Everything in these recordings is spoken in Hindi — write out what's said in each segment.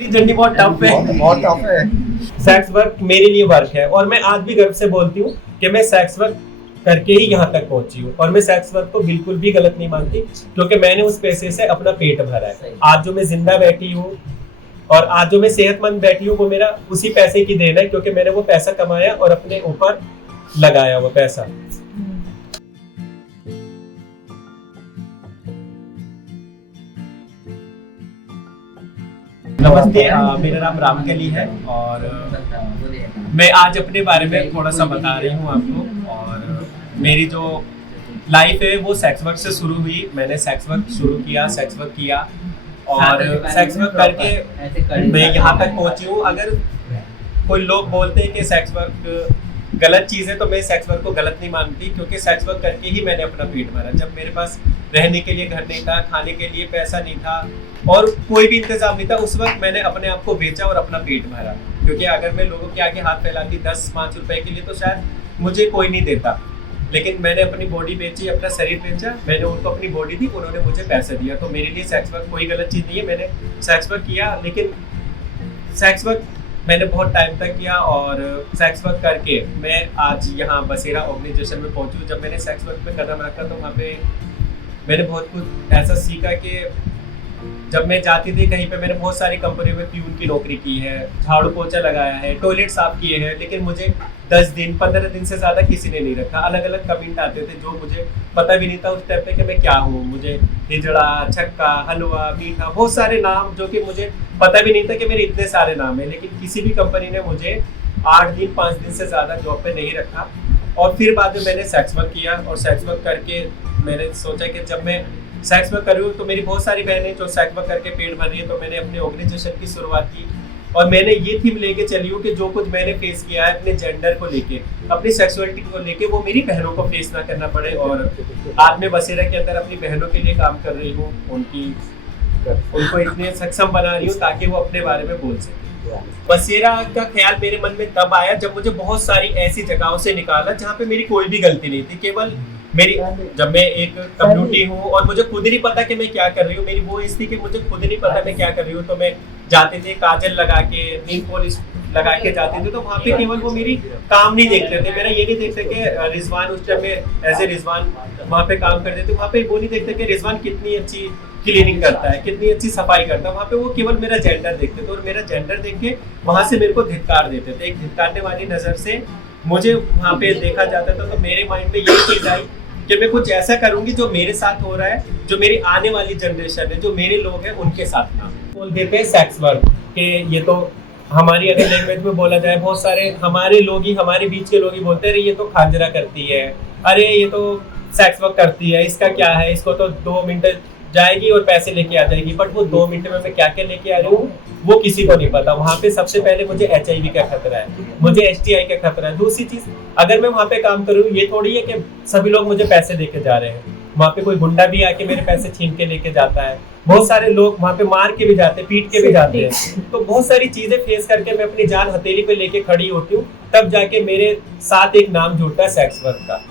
जर्नी बहुत टफ है। बहुत टफ है। सेक्स वर्क मेरे लिए वर्क है और मैं आज भी गर्व से बोलती हूँ कि मैं सेक्स वर्क करके ही यहाँ तक पहुंची हूँ और मैं सेक्स वर्क को बिल्कुल भी गलत नहीं मानती क्योंकि मैंने उस पैसे से अपना पेट भरा है। आज जो मैं जिंदा बैठी हूँ और आज जो मैं सेहतमंद बैठी हूँ वो मेरा उसी पैसे की देन है क्योंकि मैंने वो पैसा कमाया और अपने ऊपर लगाया वो पैसा। नमस्ते, मेरा नाम रामकली है और मैं आज अपने बारे में थोड़ा सा बता रही हूँ आपको। और मेरी जो लाइफ है वो सेक्स वर्क से शुरू हुई। मैंने सेक्स वर्क शुरू किया, सेक्स वर्क किया और सेक्स वर्क करके मैं यहाँ तक पहुँची हूँ। अगर कोई लोग बोलते हैं कि सेक्स वर्क गलत चीज़ है तो मैं सेक्स वर्क को गलत नहीं मानती क्योंकि सेक्स वर्क करके ही मैंने अपना पेट भरा। जब मेरे पास रहने के लिए घर नहीं था, खाने के लिए पैसा नहीं था और कोई भी इंतजाम नहीं था, उस वक्त मैंने अपने आप को बेचा और अपना पेट भरा। क्योंकि अगर मैं लोगों के आगे हाथ फैलाती 10-5 रुपए के लिए तो शायद मुझे कोई नहीं देता, लेकिन मैंने अपनी बॉडी बेची, अपना शरीर बेचा, मैंने उनको अपनी बॉडी दी, उन्होंने मुझे पैसा दिया। तो मेरे लिए सेक्स वर्क कोई गलत चीज़ नहीं है। मैंने सेक्स वर्क किया, लेकिन सेक्स वर्क मैंने बहुत टाइम तक किया और सेक्स वर्क करके मैं आज यहाँ बसेरा ऑर्गेनाइजेशन में पहुँचूँ। जब मैंने सेक्स वर्क में कदम रखा तो वहाँ पे मैंने बहुत कुछ ऐसा सीखा कि जब मैं जाती थी कहीं पे, मैंने बहुत सारी कंपनियों में प्यून की नौकरी की है, झाड़ू पोछा लगाया है, टॉयलेट साफ किए हैं, लेकिन मुझे 10 दिन 15 दिन से ज़्यादा किसी ने नहीं रखा। अलग अलग कमेंट आते थे जो मुझे पता भी नहीं था उस टाइम पे कि मैं क्या हूँ। मुझे हिजड़ा, छक्का, हलवा, मीठा, बहुत सारे नाम जो कि मुझे पता भी नहीं था कि मेरे इतने सारे नाम हैं। लेकिन किसी भी कंपनी ने मुझे 8 दिन 5 दिन से ज़्यादा जॉब पे नहीं रखा। और फिर बाद में मैंने सेक्स वर्क किया और सेक्स वर्क करके मैंने सोचा कि जब मैं सेक्स वर्क कर रही हूँ तो मेरी बहुत सारी बहनें जो सेक्स वर्क करके पेट भर रही है, तो मैंने अपने ऑर्गेनाइजेशन की शुरुआत की और मैंने ये थीम लेके चली हूँ कि जो कुछ मैंने फेस किया है अपने जेंडर को लेके, अपनी सेक्सुअलिटी को लेके, वो मेरी बहनों को फेस ना करना पड़े। और आज मैं बसेरा के अंदर अपनी बहनों के लिए काम कर रही हूँ, उनको इतने सक्षम बना रही हूँ ताकि वो अपने बारे में बोल सके। बसेरा का ख्याल मेरे मन में तब आया जब मुझे बहुत सारी ऐसी जगहों से निकाला जहाँ पे मेरी कोई भी गलती नहीं थी। केवल मेरी, जब मैं एक कम्युनिटी हूँ और मुझे खुद ही नहीं पता कि मैं क्या कर रही हूँ, मेरी वो स्थिति कि मुझे खुद ही नहीं पता मैं क्या कर रही हूँ, तो मैं जाते थे काजल लगा के, नील पॉलिश लगा के जाते थे, तो वहाँ पे केवल वो मेरी काम नहीं देखते थे, मेरा ये नहीं देखते कि रिजवान, उस टाइम में एज ए रिजवान वहाँ पे काम करते थे, वहाँ पे वो नहीं देखते कि रिजवान कितनी अच्छी क्लीनिंग करता है, कितनी अच्छी सफाई करता है। वहाँ पे वो केवल मेरा जेंडर देखते थे और मेरा जेंडर देख के वहाँ से मेरे को धिक्कार देते थे। एक धिक्कारने वाली नज़र से मुझे वहाँ पे देखा जाता था। तो मेरे माइंड में ये चीज़ आई कि मैं कुछ ऐसा करूंगी जो मेरे साथ हो रहा है, जो मेरी आने वाली जनरेशन है, जो मेरे लोग हैं, उनके साथ ना बोल देते हैं सेक्स वर्क के। ये तो हमारी अगर लैंग्वेज में बोला जाए, बहुत सारे हमारे लोग ही, हमारे बीच के लोग ही बोलते हैं ये तो खांजरा करती है, अरे ये तो सेक्स वर्क करती है, इसका क्या है, इसको तो 2 मिनट जाएगी और पैसे लेके आ जाएगी। बट वो 2 मिनट में मैं क्या क्या लेके आ रही हूँ वो किसी को नहीं पता। वहाँ पे सबसे पहले मुझे HIV का खतरा है, मुझे STI का खतरा है। दूसरी चीज, अगर मैं वहाँ पे काम करूँ, ये थोड़ी है कि सभी लोग मुझे पैसे देके जा रहे हैं। वहाँ पे कोई गुंडा भी आके मेरे पैसे छीन के लेके जाता है, बहुत सारे लोग वहाँ पे मार के भी जाते हैं, पीट के भी जाते हैं। तो बहुत सारी चीजें फेस करके मैं अपनी जान हथेली पे लेके खड़ी होती हूँ, तब जाके मेरे साथ एक नाम जुड़ता है सेक्स वर्क का।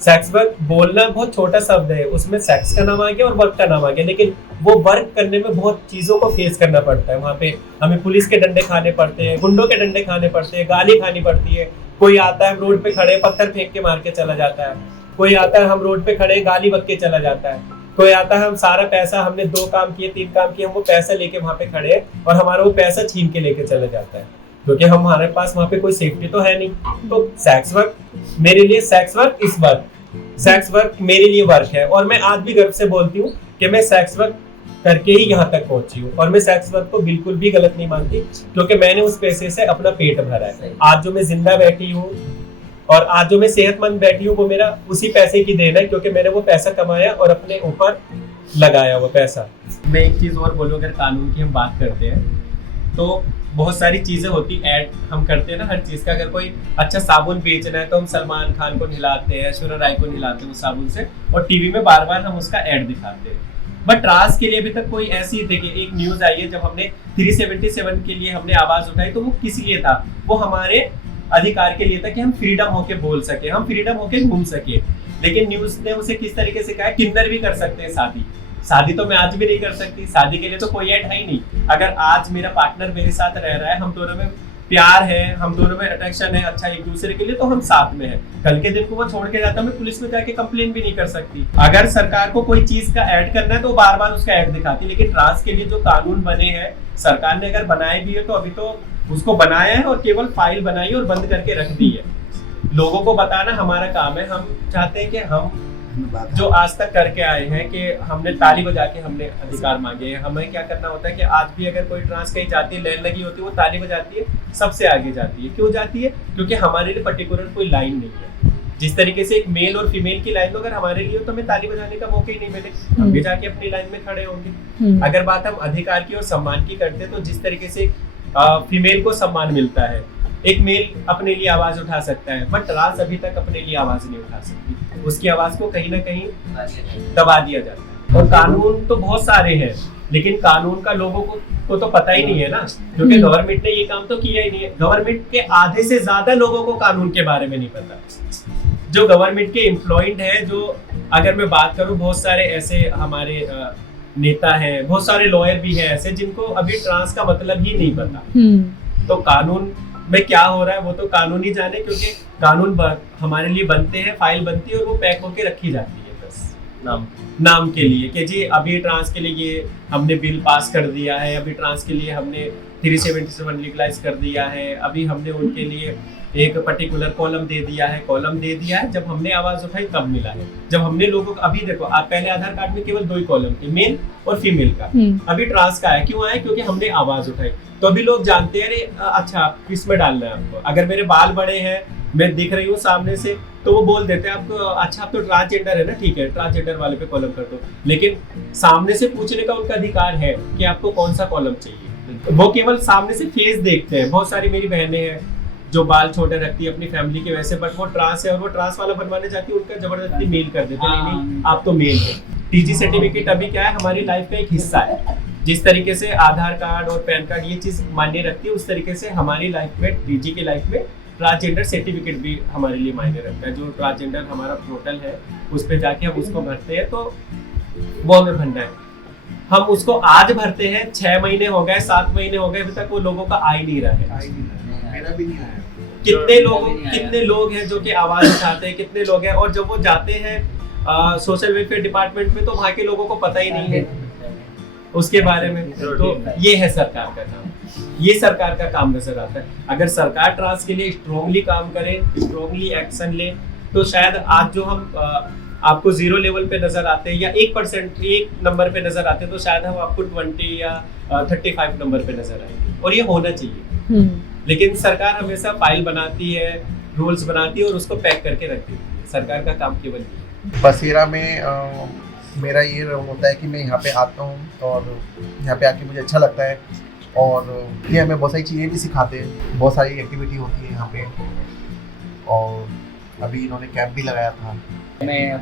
सेक्स वर्क बोलना बहुत छोटा शब्द है, उसमें सेक्स का नाम आ गया और वर्क का नाम आ गया, लेकिन वो वर्क करने में बहुत चीज़ों को फेस करना पड़ता है। वहाँ पे हमें पुलिस के डंडे खाने पड़ते हैं, गुंडों के डंडे खाने पड़ते हैं, गाली खानी पड़ती है। कोई आता है, हम रोड पे खड़े पत्थर फेंक के मार के चला जाता है, कोई आता है, हम रोड पे खड़े गाली बक के चला जाता है, कोई आता है, हम सारा पैसा, हमने 2 काम किए 3 काम किए, हम वो पैसा लेके वहाँ पे खड़े हैं और हमारा वो पैसा छीन के लेके चला जाता है, क्योंकि हमारे पास वहाँ पे कोई सेफ्टी तो है नहीं। तो सेक्स वर्क मेरे लिए, सेक्स वर्क इस वर्क, सेक्स वर्क मेरे लिए वर्क है और मैं आज भी गर्व से बोलती हूँ कि मैं सेक्स वर्क करके ही यहाँ तक पहुंची हूँ और मैं सेक्स वर्क को बिल्कुल भी गलत नहीं मानती क्योंकि मैंने उस पैसे से अपना पेट भरा है। आज जो मैं जिंदा बैठी हूँ और आज जो मैं सेहतमंद बैठी हूँ वो मेरा उसी पैसे की देन है क्योंकि मैंने वो पैसा कमाया और अपने ऊपर लगाया वो पैसा। मैं एक चीज़ और बोलूँ, अगर कानून की हम बात करते हैं तो बहुत सारी चीज़ें होती, ऐड हम करते हैं ना हर चीज़ का। अगर कोई अच्छा साबुन बेचना है तो हम सलमान खान को नहलाते हैं, ऐश्वर्या राय को नहलाते हैं उस साबुन से और टीवी में बार बार हम उसका ऐड दिखाते हैं। बट ट्रांस के लिए अभी तक कोई ऐसी, देखिए एक न्यूज़ आई है, जब हमने 377 के लिए हमने आवाज़ उठाई तो वो किस लिए था, वो हमारे अधिकार के लिए था कि हम फ्रीडम होके बोल सके, हम फ्रीडम होके घूम सके। लेकिन न्यूज़ ने उसे किस तरीके से कहा, किन्नर भी कर सकते हैं शादी, शादी तो मैं आज भी नहीं कर सकती, शादी के लिए तो कोई ऐड है ही नहीं। अगर आज मेरा पार्टनर मेरे साथ रह रहा है, हम दोनों में प्यार है, हम दोनों में अट्रैक्शन है अच्छा एक दूसरे के लिए, तो हम साथ में हैं। कल के दिन को वो छोड़ के जाता, मैं पुलिस में जाके कंप्लेन भी नहीं कर सकती। अगर सरकार को कोई चीज का ऐड करना है तो बार बार उसका ऐड दिखाती, लेकिन ट्रांस के लिए जो कानून बने हैं सरकार ने अगर बनाए भी है तो अभी तो उसको बनाया है और केवल फाइल बनाई और बंद करके रख दी है। लोगों को बताना हमारा काम है। हम चाहते हैं कि हम जो आज तक करके आए हैं कि हमने ताली बजा के हमने अधिकार मांगे हैं। हमें क्या करना होता है कि आज भी अगर कोई ट्रांस कहीं जाती है, लाइन लगी होती है, वो ताली बजाती है, सबसे आगे जाती है। क्यों जाती है? क्योंकि हमारे लिए पर्टिकुलर कोई लाइन नहीं है। जिस तरीके से एक मेल और फीमेल की लाइन तो अगर हमारे लिए हो तो हमें ताली बजाने का मौका ही नहीं मिले, हम भी जाके अपनी लाइन में खड़े होंगे। अगर बात हम अधिकार की और सम्मान की करते हैं तो जिस तरीके से फीमेल को सम्मान मिलता है, एक मेल अपने लिए आवाज उठा सकता है, बट ट्रांस अभी तक अपने लिए आवाज नहीं उठा सकती। उसकी आवाज को कहीं ना कहीं दबा दिया जाता है। और कानून तो बहुत सारे हैं, लेकिन कानून का लोगों को तो पता ही नहीं है ना, क्योंकि गवर्नमेंट ने ये काम तो किया ही नहीं है। गवर्नमेंट के आधे से ज्यादा लोगों को कानून के बारे में नहीं पता। जो गवर्नमेंट के एम्प्लॉयड है, जो अगर मैं बात करूं, बहुत सारे ऐसे हमारे नेता हैं, बहुत सारे लॉयर भी हैं ऐसे जिनको अभी ट्रांस का मतलब ही नहीं पता। तो कानून में क्या हो रहा है वो तो कानून ही जाने, क्योंकि कानून हमारे लिए बनते हैं, फाइल बनती है और वो पैक होके रखी जाती है बस नाम के लिए कि जी अभी ट्रांस के लिए ये हमने बिल पास कर दिया है, अभी ट्रांस के लिए हमने 377 लीगलाइज कर दिया है, अभी हमने उनके लिए एक पर्टिकुलर कॉलम दे दिया है। जब हमने आवाज उठाई तब मिला है। जब हमने लोगों को, अभी देखो आप पहले आधार कार्ड में केवल 2 ही कॉलम थे, मेल और फीमेल का। अभी ट्रांस का है, क्यों आया? क्योंकि हमने आवाज उठाई। तो अभी लोग जानते हैं, अरे अच्छा किसमें डालना है आपको। अगर मेरे बाल बड़े हैं, मैं दिख रही हूँ सामने से, तो वो बोल देते हैं आपको, अच्छा आप तो ट्रांसजेंडर है ना, ठीक है ट्रांसजेंडर वाले पे कॉलम कर दो। लेकिन सामने से पूछने का उनका अधिकार है कि आपको कौन सा कॉलम चाहिए। वो केवल सामने से फेस देखते हैं। बहुत सारी मेरी बहनें हैं जो बाल छोटे रखती है अपनी फैमिली के वैसे, बट वो ट्रांस है और वो ट्रांस वाला बनवाने जाती है, उनका जबरदस्ती मेल कर देते हैं, नहीं आप तो मेल है। टीजी सर्टिफिकेट अभी क्या है, हमारी लाइफ का एक हिस्सा है। जिस तरीके से आधार कार्ड और पैन कार्ड ये चीज मायने रखती है, उस तरीके से हमारी लाइफ में, टीजी की लाइफ में ट्रांसजेंडर सर्टिफिकेट भी हमारे लिए मायने रखता है। जो ट्रांसजेंडर हमारा पोर्टल है उस पर जाके हम उसको भरते हैं, तो वो हमें भरना है। हम उसको आज भरते हैं, 6 महीने हो गए, 7 महीने हो गए, अभी तक वो लोगों का आ ही नहीं रहा है। मेरा भी नहीं आया। कितने लोग हैं जो कि आवाज उठाते हैं, कितने लोग हैं, और जब वो जाते हैं सोशल वेलफेयर डिपार्टमेंट में तो वहाँ के लोगों को पता ही नहीं है उसके बारे में। तो ये है सरकार का काम, ये सरकार का काम नजर आता है। अगर सरकार ट्रांस के लिए स्ट्रॉन्गली काम करे, स्ट्रॉन्गली एक्शन ले, तो शायद आज जो हम आपको 0 लेवल पे नजर आते हैं या 1% एक नंबर पे नजर आते हैं, तो शायद हम आपको 20 या 35 नंबर पे नजर आएंगे। और ये होना चाहिए। लेकिन सरकार हमेशा फाइल बनाती है, रूल्स बनाती है और उसको पैक करके रख देती है। सरकार का काम केवल ये। बसेरा में मेरा ये होता है कि मैं यहाँ पे आता हूँ और यहाँ पे आके मुझे अच्छा लगता है, और ये हमें बहुत सारी चीज़ें भी सिखाते हैं, बहुत सारी एक्टिविटी होती है यहाँ पे। और अभी इन्होंने कैंप भी लगाया था। मैं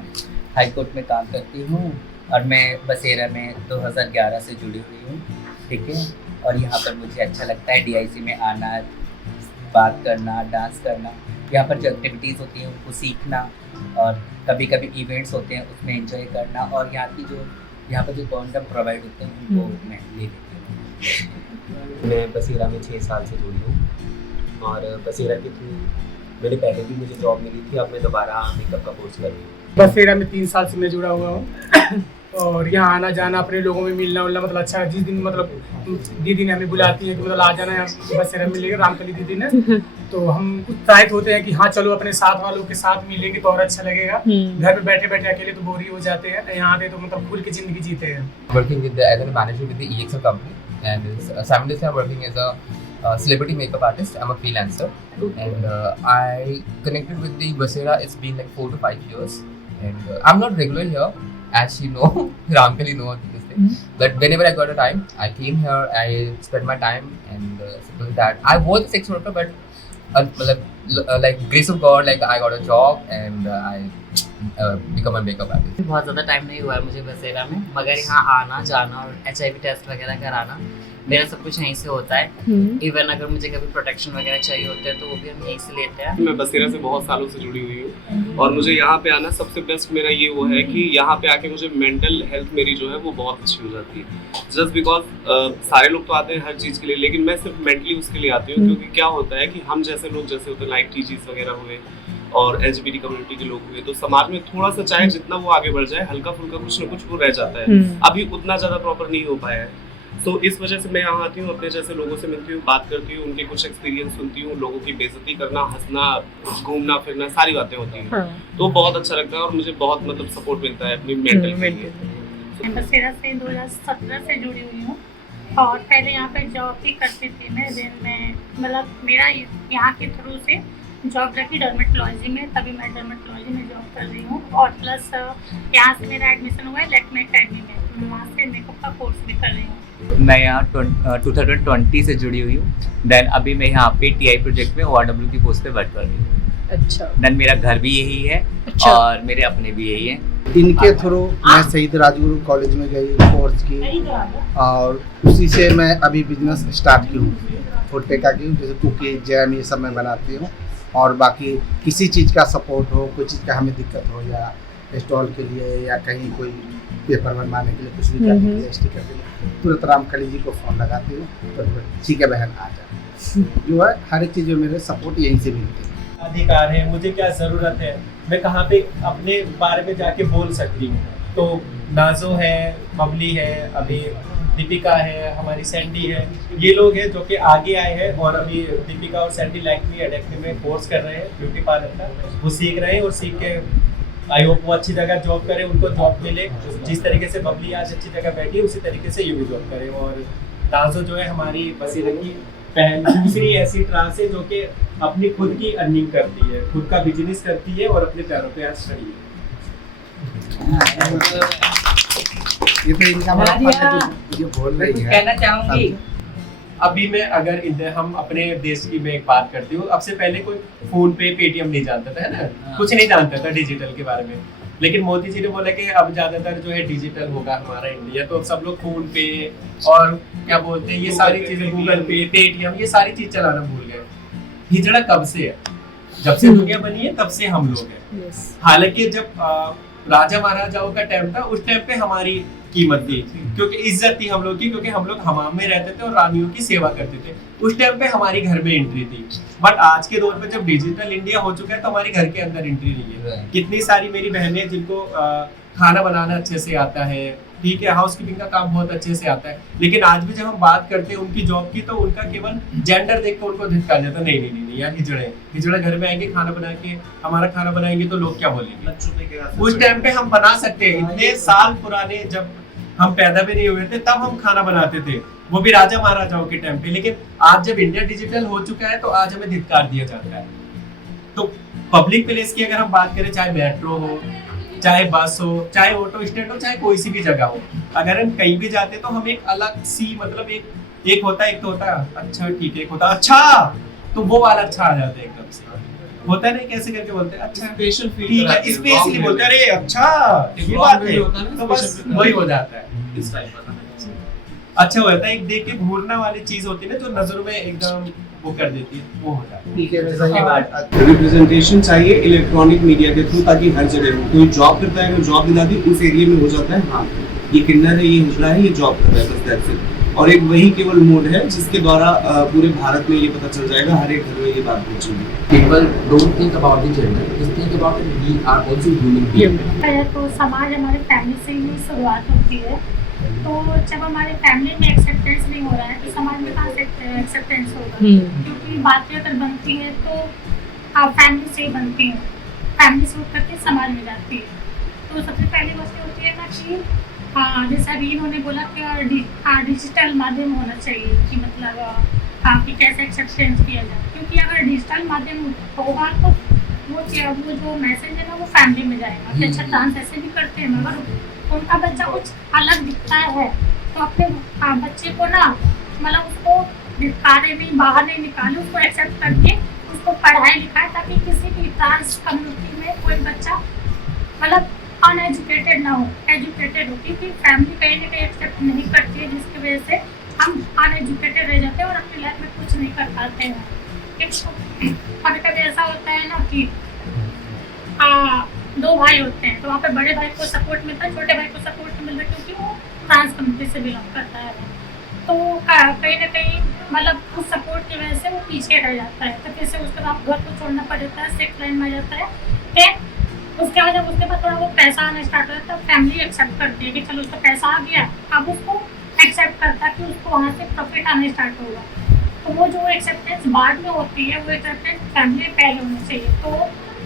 हाई कोर्ट में काम करती हूँ और मैं बसेरा में 2011 से जुड़ी हुई हूँ, ठीक है। और यहाँ पर मुझे अच्छा लगता है डीआईसी में आना, बात करना, डांस करना, यहाँ पर जो एक्टिविटीज़ होती हैं उनको सीखना, और कभी कभी इवेंट्स होते हैं उसमें एंजॉय करना, और यहाँ पर जो कॉन्डम प्रोवाइड होते हैं उनको मैं ले लेती हूँ। मैं बसेरा में 6 साल से जुड़ी हूँ और बसेरा के थ्रू मैंने पहले भी मुझे जॉब मिली थी, अब मैं दोबारा मेकअप का कोर्स कर रही हूँ। बसेरा में 3 साल से मैं जुड़ा हुआ हूँ और यहाँ आना जाना, अपने लोगों में मिलना उलना, मतलब अच्छा है। जिस दिन मतलब दीदी ने हमें बुलाती है कि मतलब आ जाना है बसेरा मिलेगा, रामकली दीदी ने, तो हम उत्साहित होते हैं कि हाँ चलो अपने साथ वालों के साथ मिलेंगे तो और अच्छा लगेगा। घर पे बैठे बैठे अकेले तो बोर ही हो जाते हैं, यहाँ आते तो मतलब खुल के जिंदगी जीते हैं। Working with as a manager with the EXL company, and simultaneously I'm working as a celebrity makeup artist. I'm a freelancer, and I connected with the Bhaseera. It's been like 4 to 5 years, and I'm not regular here, as you know, Ramkali know this thing. But whenever I got a time, I came here. I spent my time, and simple as that. I was a sex worker, but like grace of God, like I got a job and I become a makeup artist. बहुत ज़्यादा टाइम नहीं हुआ है मुझे बसेरा में, मगर यहाँ आना जाना और HIV टेस्ट वगैरह कराना मेरा सब कुछ यहीं से होता है। इवन अगर मुझे कभी प्रोटेक्शन वगैरह चाहिए होते हैं तो वो भी हम यहीं से लेते हैं। मैं बसेरा से बहुत सालों से जुड़ी हुई हूँ और मुझे यहाँ पे आना सबसे बेस्ट मेरा ये वो है कि यहाँ पे आके मुझे मेंटल हेल्थ मेरी जो है वो बहुत अच्छी हो जाती है। जस्ट बिकॉज सारे लोग तो आते हैं हर चीज़ के लिए, लेकिन मैं सिर्फ मेंटली उसके लिए आती हूँ क्योंकि क्या होता है कि हम जैसे लोग जैसे होते हैं लाइक टीचर्स वगैरह हुए और LGBT कम्युनिटी के लोग हुए तो समाज में थोड़ा सा चाहे जितना वो आगे बढ़ जाए हल्का फुल्का कुछ ना कुछ वो रह जाता है, अभी उतना ज़्यादा प्रॉपर नहीं हो पाया है। तो इस वजह से मैं यहाँ आती हूँ, अपने जैसे लोगों से मिलती हूँ, बात करती हूँ, उनके कुछ एक्सपीरियंस सुनती हूँ, लोगों की बेइज्जती करना, हंसना, घूमना फिरना, सारी बातें होती हैं। तो बहुत अच्छा लगता है और मुझे बहुत मतलब सपोर्ट मिलता है अपनी मेंटल के लिए। मैं बसेरा से 2017 से जुड़ी हुई हूँ और पहले यहाँ पे जॉब भी करती थी मैं। देन मैं मतलब मेरा यहाँ के थ्रू से जॉब लगी डर्मेटोलॉजी में, तभी मैं डर्मेटोलॉजी में जॉब कर रही हूँ। और प्लस यहाँ से मेरा एडमिशन हुआ है लैक्मे अकेडमी में, मैं वहाँ से मेकअप का कोर्स भी कर रही हूँ। मैं यहाँ 2020 से जुड़ी हुई हूँ। देन अभी मैं यहाँ पे TI प्रोजेक्ट में ORW की पोस्ट पे वर्क कर रही हूँ। अच्छा। देन मेरा घर भी यही है। अच्छा। और मेरे अपने भी यही हैं। इनके थ्रू मैं शहीद राजगुरु कॉलेज में गई कोर्स की और उसी से मैं अभी बिजनेस स्टार्ट की हूँ, फूड टेका की, जैसे कुकीज जैम ये सब मैं बनाती हूँ। और बाकी किसी चीज़ का सपोर्ट हो, कोई चीज़ का हमें दिक्कत हो या स्टॉल के लिए या कहीं कोई पेपर बनवाने के लिए, कुछ भी करने के लिए, स्टिकर के लिए, तुरंत रामकली जी को फ़ोन लगाती हूँ तो ठीक है बहन आ जाए। जो है हर एक चीज़ में मेरे सपोर्ट यहीं से मिलती है। अधिकार है, मुझे क्या ज़रूरत है, मैं कहाँ पे अपने बारे में जाके बोल सकती हूँ। तो नाजो है, बबली है, अभी दीपिका है, हमारी सैंडी है, ये लोग हैं जो कि आगे आए हैं और अभी दीपिका और सैंडी लैक्मे अकेडमी में कोर्स कर रहे हैं ब्यूटी पार्लर का, वो सीख रहे हैं और सीख के आई होप वो अच्छी जगह जॉब करें, उनको जॉब मिले। जिस तरीके से बबली आज अच्छी जगह बैठी है उसी तरीके से ये भी जॉब करें। और नाजो जो है हमारी बसेरा की पहल दूसरी ऐसी ट्रांस है जो कि अपनी खुद की अर्निंग करती है, खुद का बिजनेस करती है और अपने पैरों पे आज खड़ी है। ये तो इनका जो बोल रही है कहना चाहूँगी। अभी मैं अगर हम अपने देश की मैं एक बात करती हूँ, अब से पहले कोई फोन पे पेटीएम नहीं जानता था, है ना, कुछ नहीं जानता था डिजिटल के बारे में। लेकिन मोदी जी ने बोला कि अब ज्यादातर जो है डिजिटल होगा हमारा इंडिया, तो अब सब लोग फोन पे और क्या बोलते हैं ये सारी चीजें, गूगल पे, पेटीएम, ये सारी चीज चलाना भूल गए। हिजड़ा कब से है? जब से दुनिया बनी है तब से हम लोग हैं। हालांकि जब राजा महाराजाओं का टाइम था उस टाइम पे हमारी कीमत थी, क्योंकि इज्जत थी हम लोग की, क्योंकि हम लोग हमाम में रहते थे और रानियों की सेवा करते थे। उस टाइम पे हमारी घर में एंट्री थी। बट आज के दौर पे जब डिजिटल इंडिया हो चुका है तो हमारे घर के अंदर एंट्री नहीं है। कितनी सारी मेरी बहनें जिनको खाना बनाना अच्छे से आता है, ठीक है, हाउस कीपिंग का काम बहुत अच्छे से आता है, लेकिन आज भी जब हम बात करते हैं उनकी जॉब की तो उनका केवल जेंडर देख कर उनको धिक्कार जाता, नहीं नहीं नहीं यार हिजड़े घर में आएंगे, खाना बना के हमारा खाना बनाएंगे तो लोग क्या बोलेंगे। उस टाइम पे हम बना सकते हैं, इतने साल पुराने जब हम पैदा भी नहीं हुए थे तब हम खाना बनाते थे, वो भी राजा महाराजाओं के टाइम पे। लेकिन आज जब इंडिया डिजिटल हो चुका है तो आज हमें धिक्कार दिया जाता है। तो पब्लिक प्लेस की अगर हम बात करें, चाहे मेट्रो हो, चाहे बस हो, चाहे ऑटो स्टैंड हो, चाहे कोई सी भी जगह हो, अगर हम कहीं भी जाते तो हम एक अलग सी मतलब एक होता है, एक तो होता है अच्छा ठीक है, एक होता है अच्छा, तो वो वाला अच्छा आ जाता है एकदम से, होता है ना कैसे करके बोलते हैं अच्छा स्पेशल फील ठीक है, स्पेशली बोलते हैं अरे अच्छा ये बात है, तो बस वही हो जाता है इस टाइप का। अच्छा होता है। एक देख के घूरना वाली चीज होती है ना जो नजरों में एकदम वो कर देती है, वो हो जाता है। ठीक है, वैसा ही बात रिप्रेजेंटेशन चाहिए इलेक्ट्रॉनिक मीडिया के थ्रू, ताकि हर जगह हो, कोई जॉब करता है, जॉब दिला दी उस एरिया में हो जाता है, हाँ ये किन्नर है, ये हिजड़ा है, ये जॉब कर रहा है, बस दैट्स इट। और एक वही केवल मोड है जिसके द्वारा पूरे भारत में ये पता चल जाएगा, हर एक घर में ये बात पहुंचेगी। People don't think about the gender, just think about it, we are also human beings. पहले तो समाज हमारे फैमिली से ही शुरुआत होती है, तो जब हमारे फैमिली में एक्सेप्टेंस नहीं हो रहा है तो समाज में कहाँ से एक्सेप्टेंस होगा। क्योंकि बातें अगर बनती हैं तो फैमिली से ही बनती हैं, फैमिली से उठ करके समाज में जाती है। तो सबसे पहली बात होती है ना कि जैसा अभी इन्होंने बोला कि डिजिटल माध्यम होना चाहिए, कि मतलब कि कैसे एक्सेप्टेंस किया जाए। क्योंकि अगर डिजिटल माध्यम होगा तो वो जो मैसेज है ना वो फैमिली में जाएगा कि अच्छा डांस ऐसे भी करते हैं, मगर उनका बच्चा कुछ अलग दिखता है तो अपने बच्चे को ना मतलब उसको दिखाने नहीं, बाहर नहीं निकाले, उसको एक्सेप्ट करके उसको पढ़ाई लिखाए, ताकि किसी भी ट्रांस कम्युनिटी में कोई बच्चा मतलब अनएजुकेटेड ना हो, एजुकेटेड हो। क्योंकि फैमिली कहीं ना कहीं एक्सेप्ट नहीं करती है, जिसकी वजह से हम अनएजुकेटेड रह जाते हैं और अपनी लाइफ में कुछ नहीं कर पाते हैं। कभी कभी ऐसा होता है ना कि दो भाई होते हैं, तो वहाँ पे बड़े भाई को सपोर्ट मिलता है, छोटे भाई को सपोर्ट नहीं मिलता, क्योंकि वो ट्रांस कम्युनिटी से बिलोंग करता है। तो कहीं ना कहीं मतलब उस सपोर्ट की वजह से वो पीछे रह जाता है, तो जैसे उसके बाद घर को छोड़ना पड़ जाता है, सेक्स लाइन में आ जाता है। फिर उसके बाद जब उसके पास थोड़ा वो पैसा आना स्टार्ट हो जाता है, फैमिली एक्सेप्ट करती है कि चलो उसका पैसा आ गया, अब उसको एक्सेप्ट करता है कि उसको वहाँ से प्रॉफिट आने स्टार्ट होगा। तो वो जो एक्सेप्टेंस बाद में होती है, वो एक्सेप्टेंस फैमिली पहले होनी चाहिए। तो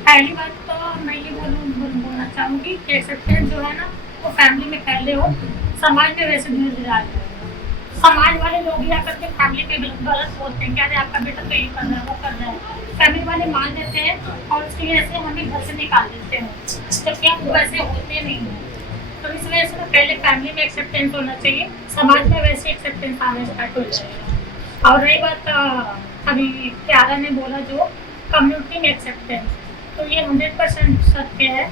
पहली बात तो मैं ये बोलना चाहूँगी कि एक्सेप्टेंस जो है ना वो फैमिली में पहले हो, समाज में वैसे धीरे धीरे आ जाए। समाज वाले लोग ही आकर के फैमिली के गलत बोलते हैं कि अरे आपका बेटा तो ये कर रहा है, वो कर रहा है। फैमिली वाले मान लेते हैं और उसकी वजह से हमें घर से निकाल देते हैं, जबकि हम वैसे होते नहीं हैं। तो इस वजह से पहले फैमिली में एक्सेप्टेंस होना चाहिए, समाज में वैसे एक्सेप्टेंस आना स्टार्ट हो जाएगा। और रही बात अभी प्यारा ने बोला जो कम्युनिटी में एक्सेप्टेंस, तो ये 100% सत्य है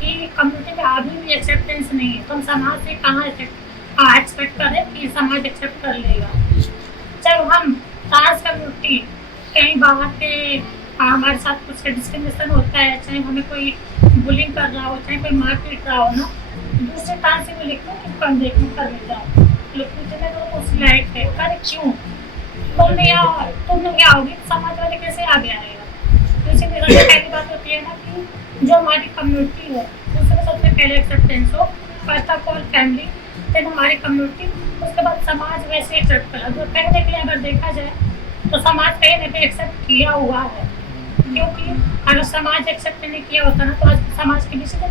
कि कम्युनिटी में अभी भी एक्सेप्टेंस नहीं है। तो हम समाज से कहाँ एक्सपेक्ट करें कि समाज एक्सेप्ट कर लेगा। जब हम ट्रांस कम्युनिटी कहीं बाहर के हमारे साथ कुछ डिस्क्रिमिनेशन होता है, चाहे हमें कोई बुलिंग कर रहा हो, चाहे कोई मार पीट रहा हो ना, दूसरे ट्रांस से भी लिखते हो कि कम देखने कर लेता हूँ, लेकिन तो उस लाइक है अरे क्यों तुम नहीं आओगे, समाज वाले कैसे आगे आएगा। तो इसीलिए सबसे पहली बात होती है ना कि जो हमारी कम्युनिटी है उसमें सबसे पहले एक्सेप्टेंस हो। फर्स्ट ऑफ ऑल फैमिली, फिर हमारी कम्युनिटी, उसके बाद समाज वैसे एक्सेप्ट करा। जो कहीं ना कहीं अगर देखा जाए तो समाज कहीं ना कहीं एक्सेप्ट किया हुआ है, क्योंकि अगर समाज एक्सेप्ट नहीं किया होता ना तो आज समाज के पीछे तो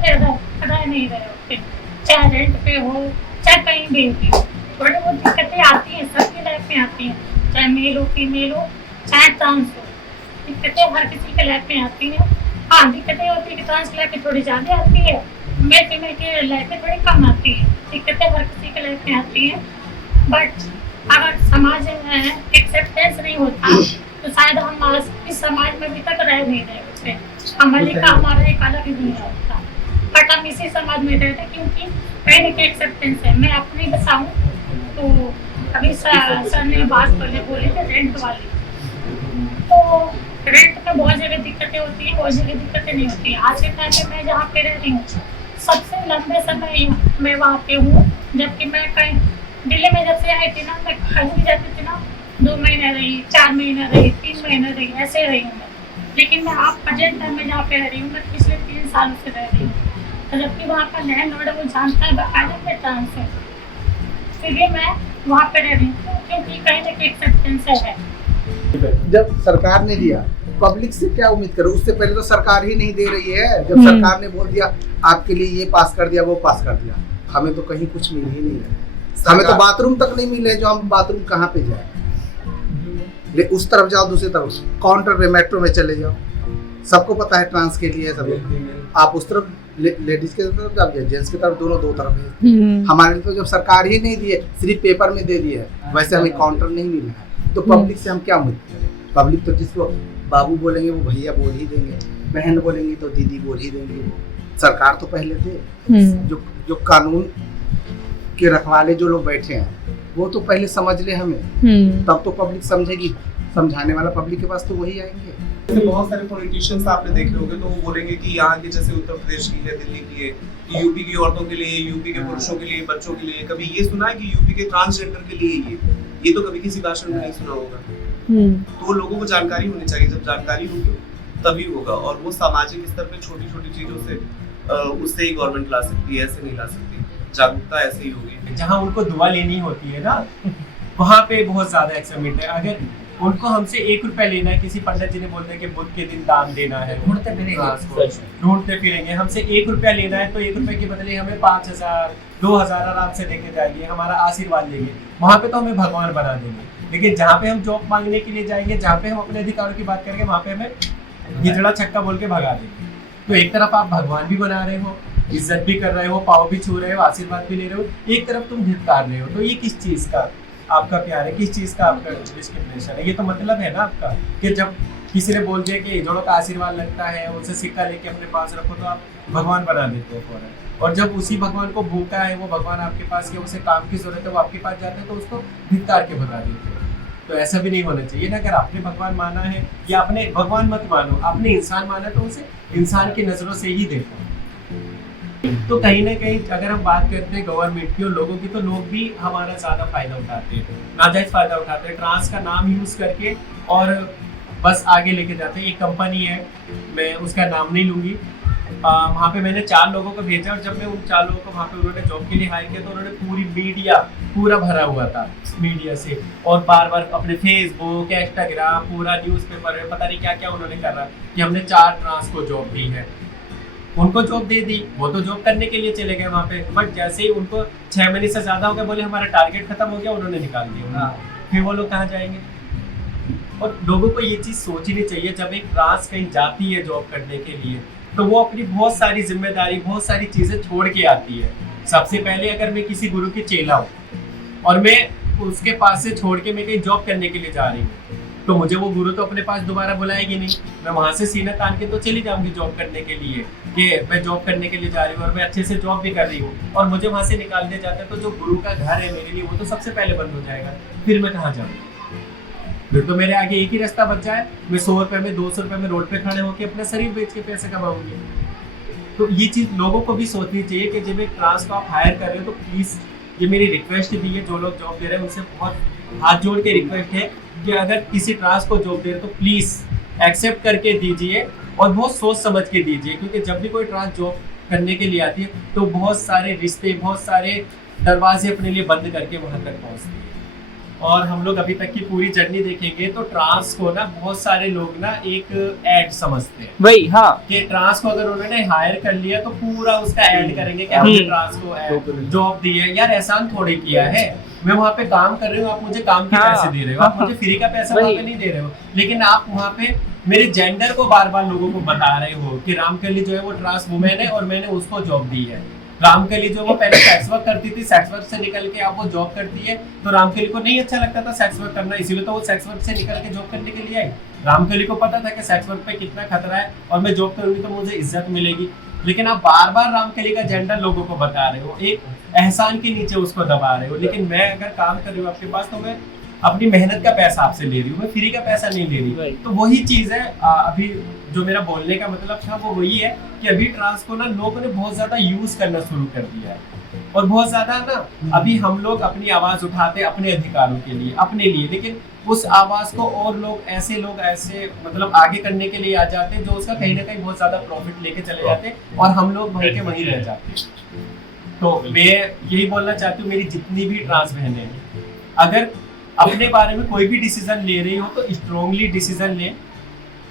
रह नहीं रहे होते, चाहे रेंट पे हो चाहे कहीं भी हो। थोड़ी बहुत दिक्कतें आती हैं, सबकी लाइफ में आती हैं, चाहे मेल हो फीमेल हो चाहे ट्रांस हो, दिक्कतें हर किसी के लाइफ में आती हैं। हाँ, दिक्कतें होती है कि ट्रांस की लाइफ में थोड़ी ज़्यादा आती है, मेल फीमेल की लाइफ में थोड़ी कम आती है। दिक्कतें हर किसी के लाइफ में आती हैं, बट अगर समाज में एक्सेप्टेंस नहीं होता तो शायद हम इस समाज में अभी तक रह नहीं रहे होते। हमारा एक अलग ही दुनिया होता, बट हम इसी समाज में रहते क्योंकि कहीं ना एक्सेप्टेंस है। मैं अपनी बताऊँ तो अभी सर ने बात बोले थे रेंट वाली, तो रेंट में बहुत जगह दिक्कतें होती हैं, बहुत जगह दिक्कतें नहीं होती हैं। आज के टाइम में मैं जहाँ पे रह रही हूँ सबसे लंबे समय मैं वहाँ पे हूँ, जबकि मैं कहीं दिल्ली में जब से आई थी ना, मैं कहीं भी जाती थी ना 2 महीने रही, 4 महीने रही, 3 महीने रही, ऐसे रही हूँ मैं। लेकिन मैं आप प्रेजेंट टाइम में जहाँ पे रह रही हूँ, मैं पिछले 3 सालों से रह रही हूँ, जबकि वहाँ का लैंडलॉर्ड वो जानता है बाकायदा मैं ट्रांस हूँ, फिर भी मैं वहाँ पे रह रही हूँ क्योंकि कहीं ना कहीं एक्सेप्टेंस है। जब सरकार ने दिया, पब्लिक से क्या उम्मीद करो? उससे पहले तो सरकार ही नहीं दे रही है। जब सरकार ने बोल दिया आपके लिए ये पास कर दिया, वो पास कर दिया, हमें तो कहीं कुछ मिल ही नहीं रहा। हमें तो बाथरूम तक नहीं मिले, जो हम बाथरूम कहाँ पे जाए। उस तरफ जाओ, दूसरी तरफ काउंटर पे मेट्रो में चले जाओ, सबको पता है ट्रांस के लिए सब। आप उस तरफ लेडीज के तरफ जाओ, जेंट्स की तरफ, दोनों 2 तरफ है। हमारे लिए तो जब सरकार ही नहीं दिए, सिर्फ पेपर में दे दिए है, वैसे हमें काउंटर नहीं मिला है, तो पब्लिक से हम क्या उम्मीद करें? पब्लिक तो जिसको बाबू बोलेंगे वो भैया बोल ही देंगे, बहन बोलेंगी तो दीदी बोल ही देंगे। सरकार तो पहले थे, जो कानून के रखवाले जो लोग बैठे हैं वो तो पहले समझ ले हमें, तब तो पब्लिक समझेगी। समझाने वाला पब्लिक के पास तो वही आएंगे। बहुत सारे पॉलिटिशियंस आपने देखे होंगे तो वो बोलेंगे कि यहाँ के जैसे उत्तर प्रदेश की है, दिल्ली की है, यूपी की औरतों के लिए, यूपी के पुरुषों के लिए, बच्चों के लिए। कभी ये सुना है कि यूपी के ट्रांसजेंडर के लिए ये तो कभी किसी भाषण में नहीं सुना होगा। तो लोगों को जानकारी होनी चाहिए, जब जानकारी होगी तभी होगा। और वो सामाजिक स्तर पे छोटी छोटी चीजों से उससे ही गवर्नमेंट ला सकती है, ऐसे नहीं ला सकती। जागरूकता ऐसे ही होगी। जहाँ उनको दुआ लेनी होती है ना, वहाँ पे बहुत ज्यादा एक्साइटमेंट है। अगर उनको हमसे 1 रुपया लेना है, किसी पंडित जी ने बोलते हैं कि बुध के दिन दान देना है, ढूंढते फिरेंगे, हमसे 1 रुपया लेना है तो 1 रुपए के बदले हमें 5,000 2,000 आराम से देके जाएंगे, हमारा आशीर्वाद लेंगे। वहाँ पे तो हमें भगवान बना देंगे। लेकिन जहाँ पे हम जॉब मांगने के लिए जाएंगे, जहाँ पे हम अपने अधिकारों की बात करेंगे, वहाँ पे हमें हिजड़ा छक्का बोल के भगा देंगे। तो एक तरफ आप भगवान भी बना रहे हो, इज्जत भी कर रहे हो, पाँव भी छू रहे हो, आशीर्वाद भी ले रहे हो, एक तरफ तुम धिक्कार रहे हो। तो ये किस चीज का आपका प्यार है, किस चीज का आपका डिस्क्रिमिनेशन है? ये तो मतलब है ना आपका कि जब किसी ने बोल दिया कि हिजड़ों का आशीर्वाद लगता है, उनसे सिक्का लेके अपने पास रखो, तो आप भगवान बना देते हो फौरन। और जब उसी भगवान को भूखा है वो भगवान आपके पास कि उसे काम की जरूरत है वो आपके पास जाते हैं तो उसको धिक्कार के भगा देते हैं। तो ऐसा भी नहीं होना चाहिए ना। अगर आपने भगवान माना है या आपने भगवान मत मानो, आपने इंसान माना तो उसे इंसान की नज़रों से ही देखो। तो कहीं ना कहीं अगर हम बात करते हैं गवर्नमेंट की और लोगों की, तो लोग भी हमारा ज़्यादा फायदा उठाते हैं, नाजायज़ फायदा उठाते हैं, ट्रांस का नाम यूज़ करके और बस आगे लेके जाते हैं। एक कंपनी है, मैं उसका नाम नहीं लूँगी, वहाँ पे मैंने 4 लोगों को भेजा और जब मैं उन 4 लोगों को वहाँ पे उन्होंने जॉब के लिए हायर किया तो उन्होंने पूरी मीडिया पूरा भरा हुआ था मीडिया से, और बार बार अपने फेसबुक, इंस्टाग्राम, पूरा न्यूज़पेपर में पता नहीं क्या क्या उन्होंने कर रहा कि हमने 4 ट्रांस को जॉब दी है। उनको जॉब दे दी, वो तो जॉब करने के लिए चले गए वहाँ पे, बट जैसे ही उनको 6 महीने से ज़्यादा हो गया, बोले हमारा टारगेट खत्म हो गया, उन्होंने निकाल दिया। फिर वो लोग कहाँ जाएंगे? और लोगों को ये चीज़ सोचनी चाहिए, जब एक ट्रांस कहीं जाती है जॉब करने के लिए तो वो अपनी बहुत सारी जिम्मेदारी, बहुत सारी चीज़ें छोड़ के आती है। सबसे पहले अगर मैं किसी गुरु की चेला हूँ और मैं उसके पास से छोड़ के मैं कहीं जॉब करने के लिए जा रही हूँ तो मुझे वो गुरु तो अपने पास दोबारा बुलाएगी नहीं। मैं वहाँ से सीना तान के तो चली जाऊँगी जॉब करने के लिए कि मैं जॉब करने के लिए जा रही हूँ और मैं अच्छे से जॉब भी कर रही हूँ, और मुझे वहाँ से निकाल दिया जाता है तो जो गुरु का घर है मेरे लिए वो तो सबसे पहले बंद हो जाएगा। फिर मैं कहाँ जाऊँ? फिर तो मेरे आगे एक ही रास्ता बच जाए, मैं 100 रुपये में 200 रुपये में रोड पे खड़े होकर अपना शरीर बेच के पैसे कमाऊंगी। तो ये चीज़ लोगों को भी सोचनी चाहिए कि जब एक ट्रांस को आप हायर कर रहे हो तो प्लीज़, ये मेरी रिक्वेस्ट भी है, जो लोग जॉब दे रहे हैं उनसे बहुत हाथ जोड़ के रिक्वेस्ट है कि अगर किसी ट्रांस को जॉब दे रहे तो प्लीज़ एक्सेप्ट करके दीजिए और बहुत सोच समझ के दीजिए, क्योंकि जब भी कोई ट्रांस जॉब करने के लिए आती है तो बहुत सारे रिश्ते, बहुत सारे दरवाजे अपने लिए बंद करके वहाँ तक पहुँचती है। और हम लोग अभी तक की पूरी जर्नी देखेंगे तो ट्रांस को ना बहुत सारे लोग ना एक ऐड समझते हैं, वही हाँ, कि ट्रांस को अगर उन्होंने हायर कर लिया तो पूरा उसका ऐड करेंगे कि हमने ट्रांस को जॉब दी है। यार एहसान थोड़े किया है, मैं वहाँ पे काम कर रही हूँ, आप मुझे काम के पैसे दे रहे हो, आप मुझे फ्री का पैसा वहाँ पे नहीं दे रहे हो, लेकिन आप वहाँ पे मेरे जेंडर को बार बार लोगों को बता रहे हो कि रामकली जो है वो ट्रांस वुमेन है और मैंने उसको जॉब दी है। रामकली जो वो पहले सेक्स वर्क करती थी, सेक्स वर्क से निकल के अब वो जॉब करती है, तो रामकली को नहीं अच्छा लगता था सेक्स वर्क करना, इसीलिए तो वो सेक्स वर्क से निकल के जॉब करने के लिए आई। रामकली को पता था कि सेक्स वर्क पे कितना खतरा है और मैं जॉब करूंगी तो मुझे इज्जत मिलेगी, लेकिन आप बार बार रामकली का जेंडर लोगों को बता रहे हो, एक एहसान के नीचे उसको दबा रहे हो। लेकिन मैं अगर काम कर रही हूँ आपके पास तो मैं अपनी मेहनत का पैसा आपसे ले रही हूँ, मैं फ्री का पैसा नहीं ले रही। तो वही चीज़ है, अभी जो मेरा बोलने का मतलब था वो वही है कि अभी ट्रांस को ना लोगों ने बहुत ज़्यादा यूज़ करना शुरू कर दिया है, और बहुत ज़्यादा ना अभी हम लोग अपनी आवाज़ उठाते अपने अधिकारों के लिए, अपने लिए, लेकिन उस आवाज़ को और लोग ऐसे मतलब आगे करने के लिए आ जाते हैं जो उसका कहीं ना कहीं बहुत ज़्यादा प्रॉफिट लेके चले जाते हैं और हम लोग वहीं के वहीं रह जाते हैं। तो मैं यही बोलना चाहती हूँ, मेरी जितनी भी ट्रांस बहनें हैं, अगर अपने बारे में कोई भी डिसीजन ले रही हो तो स्ट्रॉन्गली डिसीजन लें।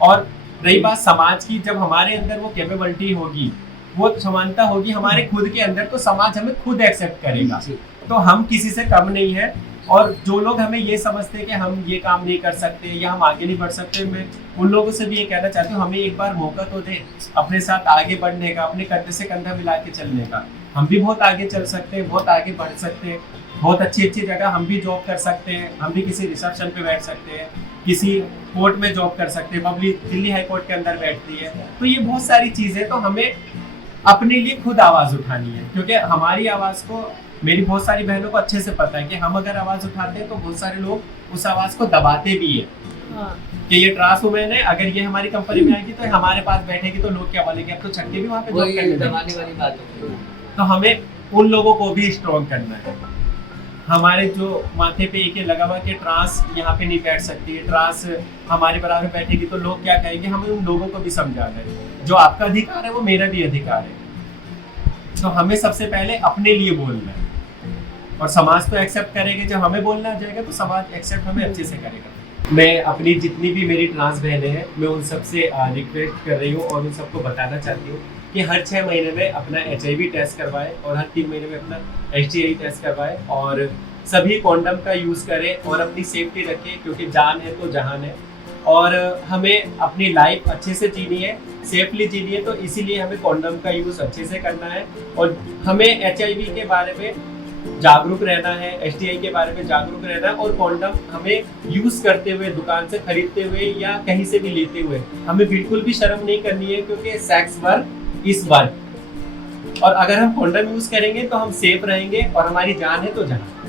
और रही बात समाज की, जब हमारे अंदर वो कैपेबिलिटी होगी, वो समानता होगी हमारे खुद के अंदर, तो समाज हमें खुद एक्सेप्ट करेगा। तो हम किसी से कम नहीं है, और जो लोग हमें ये समझते हैं कि हम ये काम नहीं कर सकते या हम आगे नहीं बढ़ सकते, मैं उन लोगों से भी ये कहना चाहती हूँ, हमें एक बार मौका तो दे अपने साथ आगे बढ़ने का, अपने कंधे से कंधा मिला के चलने का। हम भी बहुत आगे चल सकते हैं, बहुत आगे बढ़ सकते हैं, बहुत अच्छी अच्छी जगह हम भी जॉब कर सकते हैं, हम भी किसी रिसेप्शन पे बैठ सकते हैं, किसी कोर्ट में जॉब कर सकते हैं, बबली दिल्ली हाई कोर्ट के अंदर बैठती है। तो ये बहुत सारी चीज़ें तो हमें अपने लिए खुद आवाज़ उठानी है, क्योंकि हमारी आवाज़ को, मेरी बहुत सारी बहनों को अच्छे से पता है कि हम अगर आवाज़ उठाते हैं तो बहुत सारे लोग उस आवाज़ को दबाते भी है कि ये ट्रांस वुमेन है, अगर ये हमारी कंपनी में आएगी तो हमारे पास बैठेगी तो लोग क्या बोलेंगे, अब तो छक्के भी वहाँ पे जॉब करने दबाने वाली बात होती है। तो हमें उन लोगों को भी स्ट्रॉन्ग करना है। हमारे जो माथे पे एक लगा हुआ कि ट्रांस यहाँ पे नहीं बैठ सकती है, ट्रांस हमारे बराबर बैठेगी तो लोग क्या कहेंगे, हमें उन लोगों को भी समझाना है, जो आपका अधिकार है वो मेरा भी अधिकार है। तो हमें सबसे पहले अपने लिए बोलना है, और समाज तो एक्सेप्ट करेगा, जब हमें बोलना आ जाएगा तो समाज एक्सेप्ट हमें अच्छे से करेगा। मैं अपनी जितनी भी मेरी ट्रांस बहनें हैं, मैं उन सबसे रिक्वेस्ट कर रही हूँ और उन सबको बताना चाहती हूँ कि हर 6 महीने में अपना HIV टेस्ट करवाएं और हर 3 महीने में अपना STI टेस्ट करवाएं, और सभी कॉन्डम का यूज़ करें और अपनी सेफ्टी रखें, क्योंकि जान है तो जहान है। और हमें अपनी लाइफ अच्छे से जीनी है, सेफली जीनी है, तो इसीलिए हमें कॉन्डम का यूज़ अच्छे से करना है, और हमें HIV के बारे में जागरूक रहना है, STI के बारे में जागरूक रहना है, और कॉन्डम हमें यूज़ करते हुए, दुकान से खरीदते हुए या कहीं से भी लेते हुए हमें बिल्कुल भी शर्म नहीं करनी है, क्योंकि सेक्स वर्क इस वर्क, और अगर हम कॉन्डम यूज करेंगे तो हम सेफ रहेंगे और हमारी जान है तो जहां।